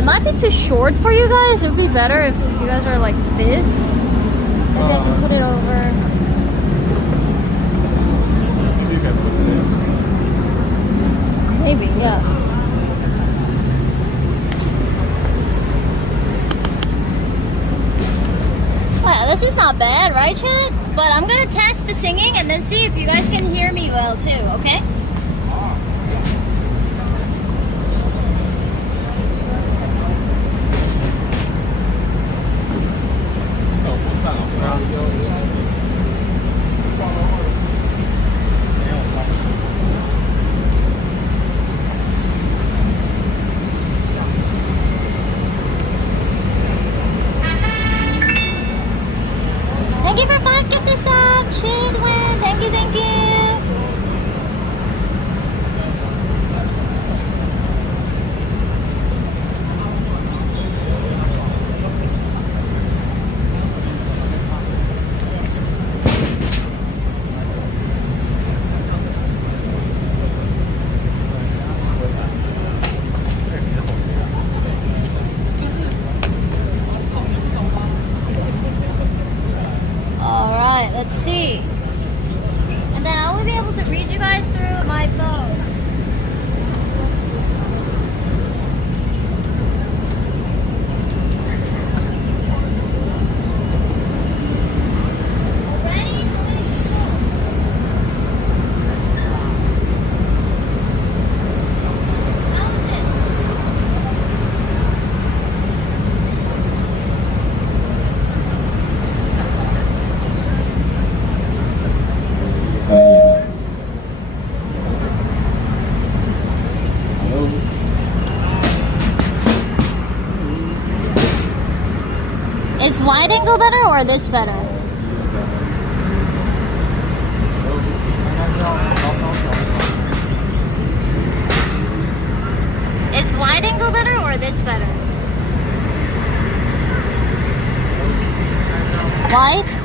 it might be too short for you guys. It would be better if you guys are like this. Maybe I can put it over. Maybe, yeah. Wow, this is not bad, right, Chad? But I'm gonna test the singing and then see if you guys can hear me well too, okay? Thank you for 5 gift this up, Chidwin. Thank you, thank you. Let's see. And then I will be able to read you guys through my phone. Is wide angle better or this better? Is wide angle better or this better? Wide?